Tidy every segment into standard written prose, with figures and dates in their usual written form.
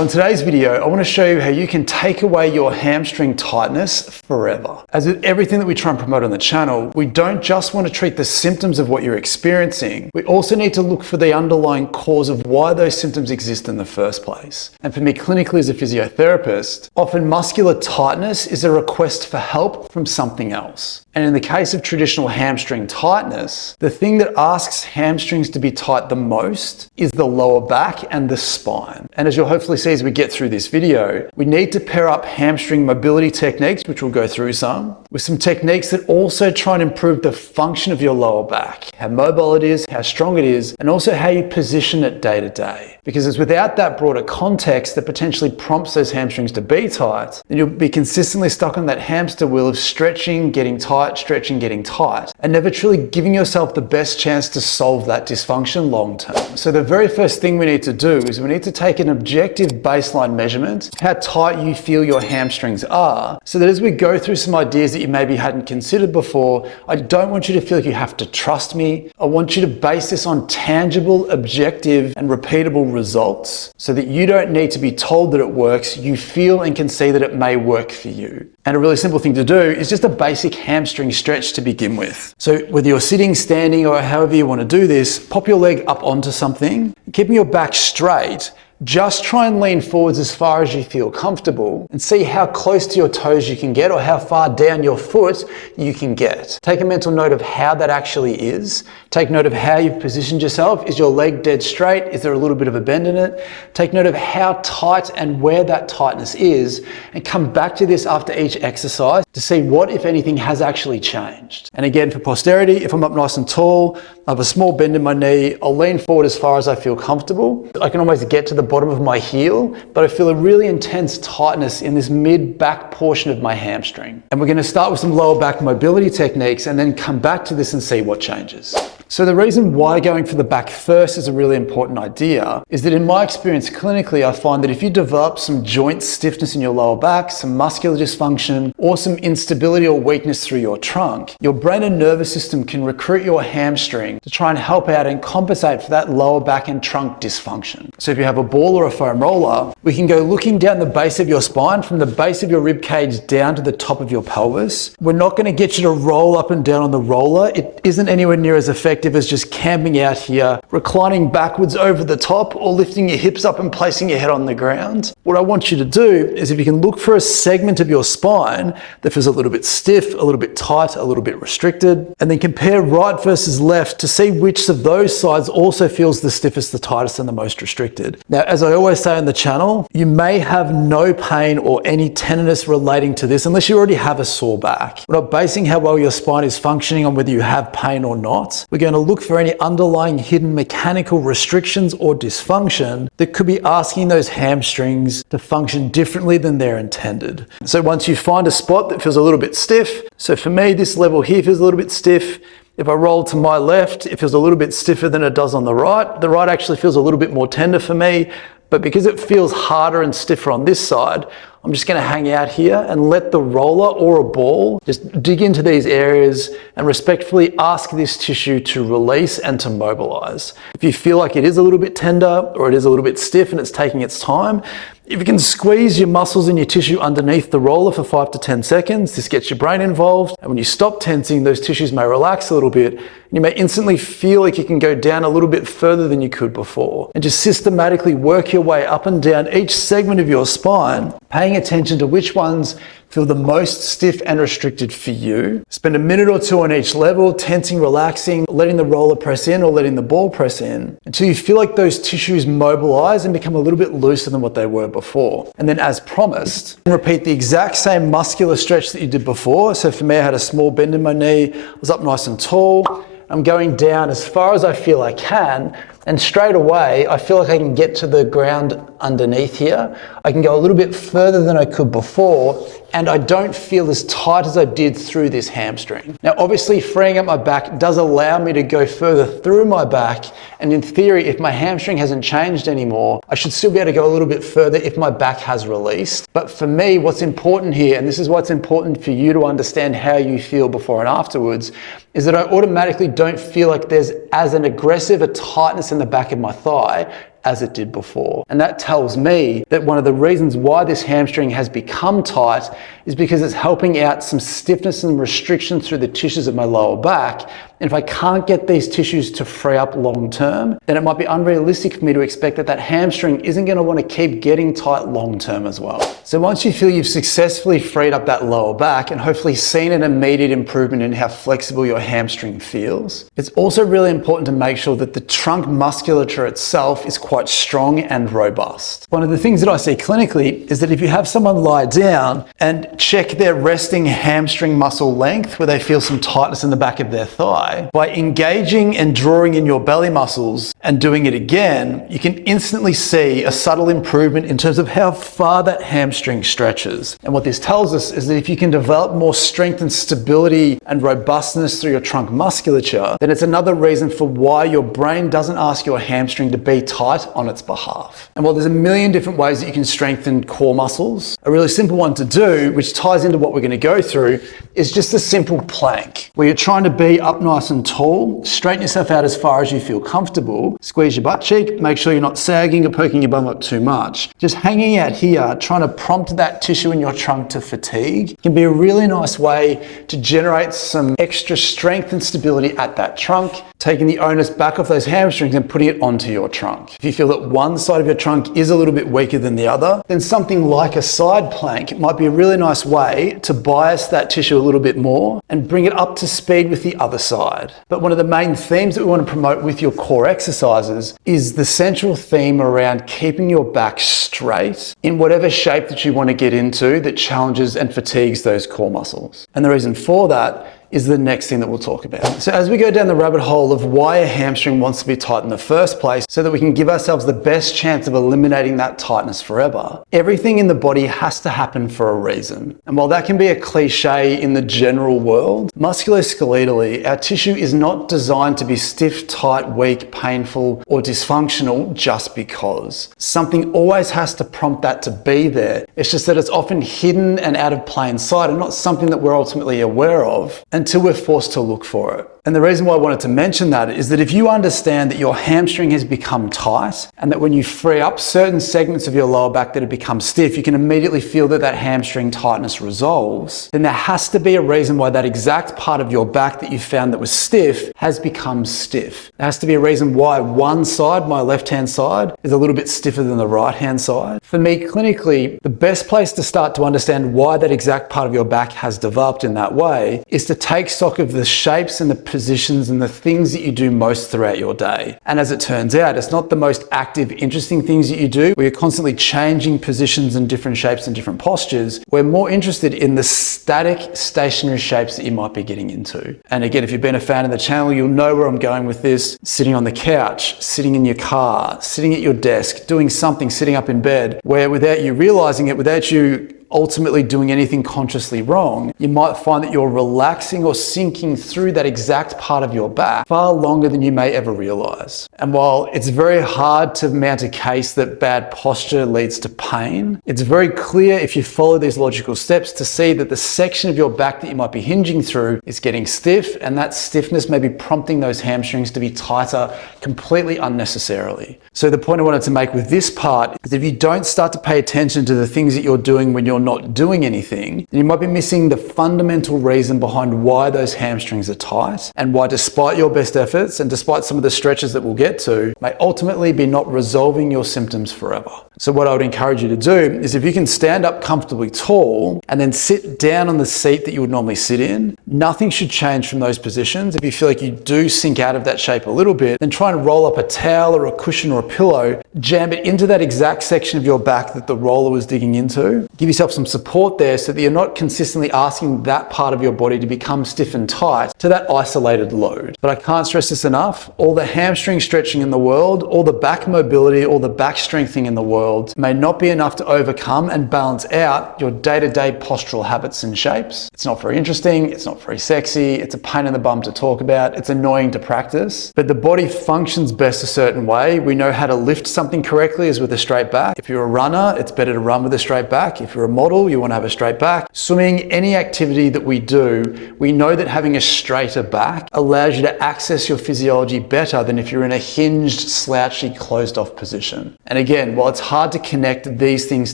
So in today's video, I want to show you how you can take away your hamstring tightness forever. As with everything that we try and promote on the channel, we don't just want to treat the symptoms of what you're experiencing. We also need to look for the underlying cause of why those symptoms exist in the first place. And for me, clinically as a physiotherapist, often muscular tightness is a request for help from something else. And in the case of traditional hamstring tightness, the thing that asks hamstrings to be tight the most is the lower back and the spine. And as you'll hopefully see as we get through this video, we need to pair up hamstring mobility techniques, which we'll go through some, with some techniques that also try and improve the function of your lower back, how mobile it is, how strong it is, and also how you position it day to day. Because it's without that broader context that potentially prompts those hamstrings to be tight, then you'll be consistently stuck on that hamster wheel of stretching, getting tight, stretching, getting tight, and never truly giving yourself the best chance to solve that dysfunction long term. So the very first thing we need to do is we need to take an objective baseline measurement, how tight you feel your hamstrings are, so that as we go through some ideas that you maybe hadn't considered before, I don't want you to feel like you have to trust me. I want you to base this on tangible, objective, and repeatable results so that you don't need to be told that it works. You feel and can see that it may work for you. And a really simple thing to do is just a basic hamstring stretch to begin with. So whether you're sitting, standing, or however you want to do this, pop your leg up onto something, keeping your back straight. Just try and lean forwards as far as you feel comfortable and see how close to your toes you can get or how far down your foot you can get. Take a mental note of how that actually is. Take note of how you've positioned yourself. Is your leg dead straight? Is there a little bit of a bend in it? Take note of how tight and where that tightness is, and come back to this after each exercise to see what, if anything, has actually changed. And again, for posterity, if I'm up nice and tall, I have a small bend in my knee, I'll lean forward as far as I feel comfortable. I can almost get to the bottom of my heel, but I feel a really intense tightness in this mid-back portion of my hamstring. And we're going to start with some lower back mobility techniques and then come back to this and see what changes. So the reason why going for the back first is a really important idea is that in my experience clinically, I find that if you develop some joint stiffness in your lower back, some muscular dysfunction, or some instability or weakness through your trunk, your brain and nervous system can recruit your hamstring to try and help out and compensate for that lower back and trunk dysfunction. So if you have a ball or a foam roller, we can go looking down the base of your spine, from the base of your rib cage down to the top of your pelvis. We're not going to get you to roll up and down on the roller. It isn't anywhere near as effective as just camping out here, reclining backwards over the top, or lifting your hips up and placing your head on the ground. What I want you to do is, if you can look for a segment of your spine that feels a little bit stiff, a little bit tight, a little bit restricted, and then compare right versus left to see which of those sides also feels the stiffest, the tightest, and the most restricted. Now, as I always say on the channel, you may have no pain or any tenderness relating to this unless you already have a sore back. We're not basing how well your spine is functioning on whether you have pain or not. We're going to look for any underlying hidden mechanical restrictions or dysfunction that could be asking those hamstrings to function differently than they're intended. So once you find a spot that feels a little bit stiff, so for me, this level here feels a little bit stiff. If I roll to my left, it feels a little bit stiffer than it does on the right. The right actually feels a little bit more tender for me, but because it feels harder and stiffer on this side, I'm just going to hang out here and let the roller or a ball just dig into these areas and respectfully ask this tissue to release and to mobilize. If you feel like it is a little bit tender or it is a little bit stiff and it's taking its time, if you can squeeze your muscles and your tissue underneath the roller for 5 to 10 seconds, this gets your brain involved. And when you stop tensing, those tissues may relax a little bit. And you may instantly feel like you can go down a little bit further than you could before. And just systematically work your way up and down each segment of your spine, paying attention to which ones feel the most stiff and restricted for you. Spend a minute or two on each level, tensing, relaxing, letting the roller press in or letting the ball press in until you feel like those tissues mobilize and become a little bit looser than what they were before. And then, as promised, repeat the exact same muscular stretch that you did before. So for me, I had a small bend in my knee, I was up nice and tall. I'm going down as far as I feel I can, and straight away, I feel like I can get to the ground underneath here. I can go a little bit further than I could before, and I don't feel as tight as I did through this hamstring. Now, obviously, freeing up my back does allow me to go further through my back, and in theory, if my hamstring hasn't changed anymore, I should still be able to go a little bit further if my back has released. But for me, what's important here, and this is what's important for you to understand how you feel before and afterwards, is that I automatically don't feel like there's as an aggressive a tightness in the back of my thigh as it did before. And that tells me that one of the reasons why this hamstring has become tight is because it's helping out some stiffness and restriction through the tissues of my lower back. And if I can't get these tissues to free up long term, then it might be unrealistic for me to expect that that hamstring isn't going to want to keep getting tight long term as well. So once you feel you've successfully freed up that lower back and hopefully seen an immediate improvement in how flexible your hamstring feels, it's also really important to make sure that the trunk musculature itself is quite strong and robust. One of the things that I see clinically is that if you have someone lie down and check their resting hamstring muscle length where they feel some tightness in the back of their thigh, by engaging and drawing in your belly muscles and doing it again, you can instantly see a subtle improvement in terms of how far that hamstring stretches. And what this tells us is that if you can develop more strength and stability and robustness through your trunk musculature, then it's another reason for why your brain doesn't ask your hamstring to be tight on its behalf. And while there's a million different ways that you can strengthen core muscles, a really simple one to do, which ties into what we're going to go through, is just a simple plank, where you're trying to be up nice and tall, straighten yourself out as far as you feel comfortable, squeeze your butt cheek, make sure you're not sagging or poking your bum up too much. Just hanging out here, trying to prompt that tissue in your trunk to fatigue can be a really nice way to generate some extra strength and stability at that trunk, taking the onus back off those hamstrings and putting it onto your trunk. If you feel that one side of your trunk is a little bit weaker than the other, then something like a side plank might be a really nice way to bias that tissue a little bit more and bring it up to speed with the other side. But one of the main themes that we want to promote with your core exercises is the central theme around keeping your back straight in whatever shape that you want to get into that challenges and fatigues those core muscles. And the reason for that is the next thing that we'll talk about. So as we go down the rabbit hole of why a hamstring wants to be tight in the first place, so that we can give ourselves the best chance of eliminating that tightness forever, everything in the body has to happen for a reason. And while that can be a cliche in the general world, musculoskeletally, our tissue is not designed to be stiff, tight, weak, painful, or dysfunctional just because. Something always has to prompt that to be there. It's just that it's often hidden and out of plain sight and not something that we're ultimately aware of until we're forced to look for it. And the reason why I wanted to mention that is that if you understand that your hamstring has become tight and that when you free up certain segments of your lower back that have become stiff, you can immediately feel that that hamstring tightness resolves, then there has to be a reason why that exact part of your back that you found that was stiff has become stiff. There has to be a reason why one side, my left-hand side, is a little bit stiffer than the right-hand side. For me, clinically, the best place to start to understand why that exact part of your back has developed in that way is to take stock of the shapes and the positions and the things that you do most throughout your day. And as it turns out, it's not the most active, interesting things that you do where you're constantly changing positions and different shapes and different postures. We're more interested in the static, stationary shapes that you might be getting into. And again, if you've been a fan of the channel, you'll know where I'm going with this. Sitting on the couch, sitting in your car, sitting at your desk, doing something, sitting up in bed, where without you realizing it, without you ultimately doing anything consciously wrong, you might find that you're relaxing or sinking through that exact part of your back far longer than you may ever realize. And while it's very hard to mount a case that bad posture leads to pain, it's very clear if you follow these logical steps to see that the section of your back that you might be hinging through is getting stiff, and that stiffness may be prompting those hamstrings to be tighter completely unnecessarily. So the point I wanted to make with this part is if you don't start to pay attention to the things that you're doing when you're not doing anything, then you might be missing the fundamental reason behind why those hamstrings are tight and why, despite your best efforts and despite some of the stretches that we'll get to, may ultimately be not resolving your symptoms forever. So what I would encourage you to do is if you can stand up comfortably tall and then sit down on the seat that you would normally sit in, nothing should change from those positions. If you feel like you do sink out of that shape a little bit, then try and roll up a towel or a cushion or a pillow, jam it into that exact section of your back that the roller was digging into. Give yourself some support there so that you're not consistently asking that part of your body to become stiff and tight to that isolated load. But I can't stress this enough. All the hamstring stretching in the world, all the back mobility, all the back strengthening in the world may not be enough to overcome and balance out your day-to-day postural habits and shapes. It's not very interesting, it's not very sexy, it's a pain in the bum to talk about, it's annoying to practice, but the body functions best a certain way. We know how to lift something correctly is with a straight back. If you're a runner, it's better to run with a straight back. If you're a model, you want to have a straight back. Swimming, any activity that we do, we know that having a straighter back allows you to access your physiology better than if you're in a hinged, slouchy, closed off position. And again, while it's hard to connect these things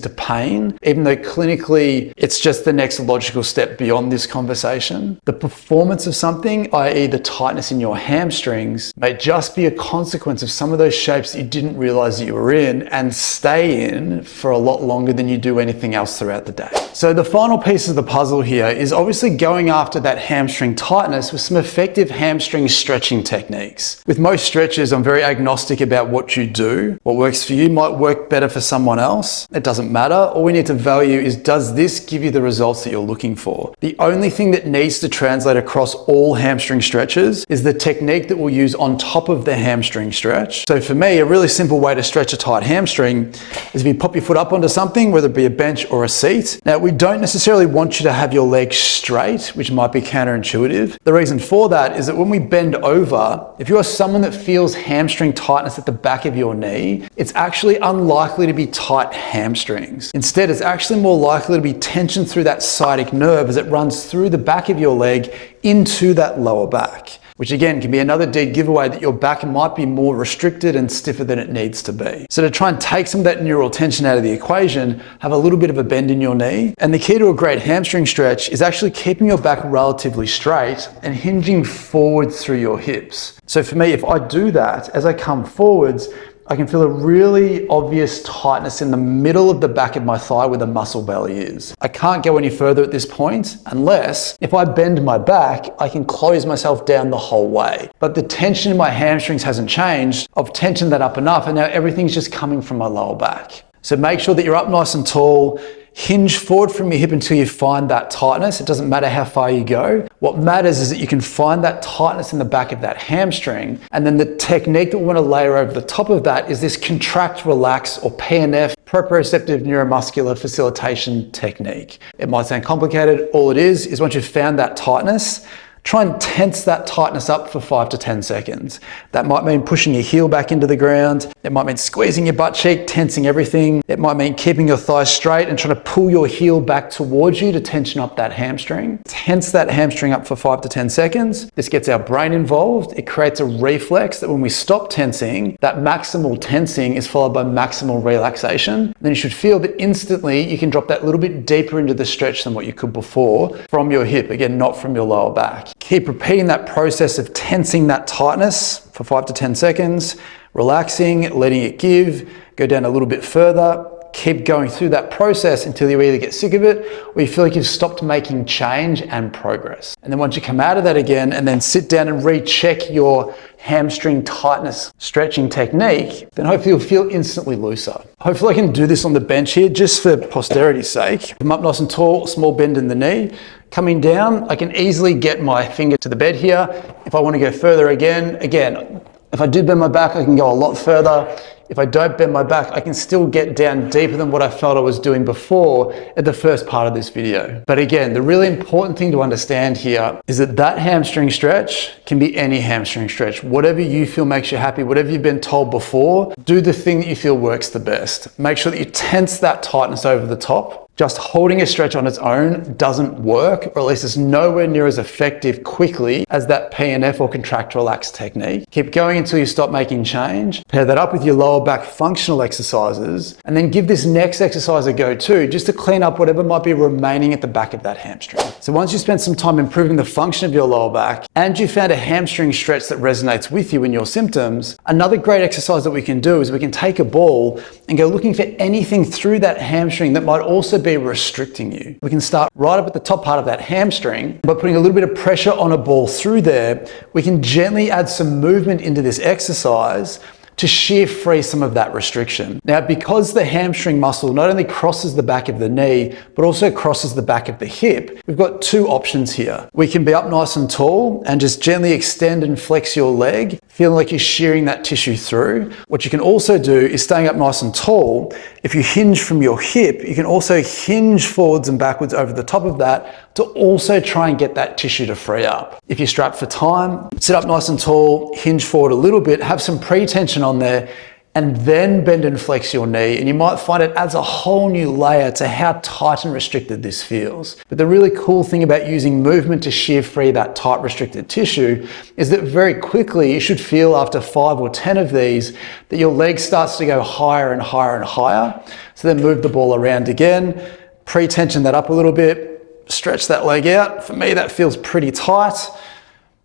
to pain, even though clinically it's just the next logical step beyond this conversation, the performance of something, i.e. the tightness in your hamstrings, may just be a consequence of some of those shapes that you didn't realize that you were in and stay in for a lot longer than you do anything else throughout the day. So the final piece of the puzzle here is obviously going after that hamstring tightness with some effective hamstring stretching techniques. With most stretches, I'm very agnostic about what you do. What works for you might work better for someone else. It doesn't matter. All we need to value is, does this give you the results that you're looking for? The only thing that needs to translate across all hamstring stretches is the technique that we'll use on top of the hamstring stretch. So for me, a really simple way to stretch a tight hamstring is if you pop your foot up onto something, whether it be a bench or a seat. Now, we don't necessarily want you to have your legs straight, which might be counterintuitive. The reason for that is that when we bend over, if you are someone that feels hamstring tightness at the back of your knee, it's actually unlikely to be tight hamstrings. Instead, it's actually more likely to be tension through that sciatic nerve as it runs through the back of your leg into that lower back, which again can be another dead giveaway that your back might be more restricted and stiffer than it needs to be. So to try and take some of that neural tension out of the equation, have a little bit of a bend in your knee. And the key to a great hamstring stretch is actually keeping your back relatively straight and hinging forward through your hips. So for me, if I do that, as I come forwards, I can feel a really obvious tightness in the middle of the back of my thigh where the muscle belly is. I can't go any further at this point unless if I bend my back, I can close myself down the whole way. But the tension in my hamstrings hasn't changed. I've tensioned that up enough and now everything's just coming from my lower back. So make sure that you're up nice and tall. Hinge forward from your hip until you find that tightness. It doesn't matter how far you go. What matters is that you can find that tightness in the back of that hamstring. And then the technique that we want to layer over the top of that is this contract, relax, or PNF, proprioceptive neuromuscular facilitation technique. It might sound complicated. All it is once you've found that tightness, try and tense that tightness up for 5 to 10 seconds. That might mean pushing your heel back into the ground. It might mean squeezing your butt cheek, tensing everything. It might mean keeping your thighs straight and trying to pull your heel back towards you to tension up that hamstring. Tense that hamstring up for 5 to 10 seconds. This gets our brain involved. It creates a reflex that when we stop tensing, that maximal tensing is followed by maximal relaxation. Then you should feel that instantly you can drop that little bit deeper into the stretch than what you could before from your hip, again, not from your lower back. Keep repeating that process of tensing that tightness for 5 to 10 seconds, relaxing, letting it give, go down a little bit further, keep going through that process until you either get sick of it or you feel like you've stopped making change and progress. And then once you come out of that again and then sit down and recheck your hamstring tightness stretching technique, then hopefully you'll feel instantly looser. Hopefully I can do this on the bench here just for posterity's sake. I'm up nice and tall, small bend in the knee. Coming down, I can easily get my finger to the bed here. If I want to go further again, if I do bend my back, I can go a lot further. If I don't bend my back, I can still get down deeper than what I felt I was doing before at the first part of this video. But again, the really important thing to understand here is that that hamstring stretch can be any hamstring stretch. Whatever you feel makes you happy, whatever you've been told before, do the thing that you feel works the best. Make sure that you tense that tightness over the top. Just holding a stretch on its own doesn't work, or at least it's nowhere near as effective quickly as that PNF or contract relax technique. Keep going until you stop making change. Pair that up with your lower back functional exercises, and then give this next exercise a go too, just to clean up whatever might be remaining at the back of that hamstring. So once you spend some time improving the function of your lower back, and you found a hamstring stretch that resonates with you in your symptoms, another great exercise that we can do is we can take a ball and go looking for anything through that hamstring that might also be restricting you. We can start right up at the top part of that hamstring. By putting a little bit of pressure on a ball through there, we can gently add some movement into this exercise to shear free some of that restriction. Now, because the hamstring muscle not only crosses the back of the knee, but also crosses the back of the hip, we've got two options here. We can be up nice and tall and just gently extend and flex your leg, feeling like you're shearing that tissue through. What you can also do is staying up nice and tall. If you hinge from your hip, you can also hinge forwards and backwards over the top of that to also try and get that tissue to free up. If you're strapped for time, sit up nice and tall, hinge forward a little bit, have some pre-tension on there, and then bend and flex your knee. And you might find it adds a whole new layer to how tight and restricted this feels. But the really cool thing about using movement to shear free that tight restricted tissue is that very quickly you should feel after 5 or 10 of these that your leg starts to go higher and higher and higher. So then move the ball around again, pre-tension that up a little bit, stretch that leg out. For me, that feels pretty tight.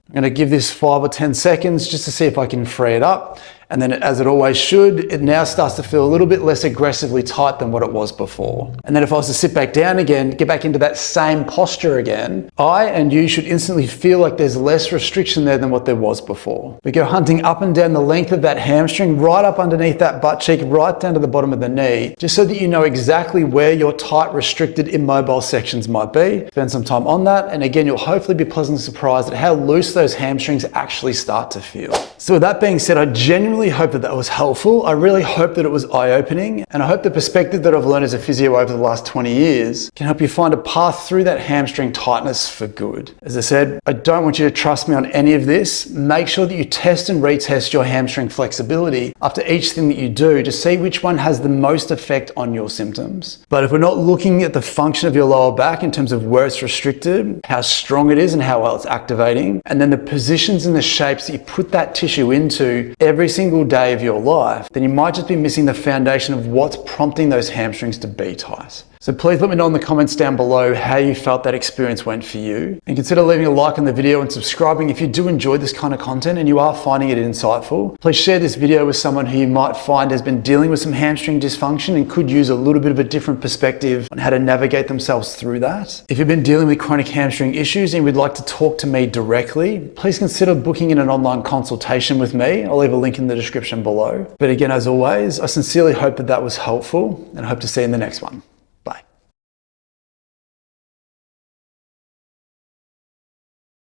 I'm going to give this 5 or 10 seconds just to see if I can free it up. And then as it always should, it now starts to feel a little bit less aggressively tight than what it was before. And then if I was to sit back down again, get back into that same posture again, I and you should instantly feel like there's less restriction there than what there was before. We go hunting up and down the length of that hamstring, right up underneath that butt cheek, right down to the bottom of the knee, just so that you know exactly where your tight, restricted, immobile sections might be. Spend some time on that. And again, you'll hopefully be pleasantly surprised at how loose those hamstrings actually start to feel. So with that being said, I genuinely hope that was helpful. I really hope that it was eye-opening, and I hope the perspective that I've learned as a physio over the last 20 years can help you find a path through that hamstring tightness for good. As I said, I don't want you to trust me on any of this. Make sure that you test and retest your hamstring flexibility after each thing that you do to see which one has the most effect on your symptoms. But if we're not looking at the function of your lower back in terms of where it's restricted, how strong it is and how well it's activating, and then the positions and the shapes that you put that tissue into every single day of your life, then you might just be missing the foundation of what's prompting those hamstrings to be tight. So please let me know in the comments down below how you felt that experience went for you. And consider leaving a like on the video and subscribing if you do enjoy this kind of content and you are finding it insightful. Please share this video with someone who you might find has been dealing with some hamstring dysfunction and could use a little bit of a different perspective on how to navigate themselves through that. If you've been dealing with chronic hamstring issues and would like to talk to me directly, please consider booking in an online consultation with me. I'll leave a link in the description below. But again, as always, I sincerely hope that was helpful and I hope to see you in the next one.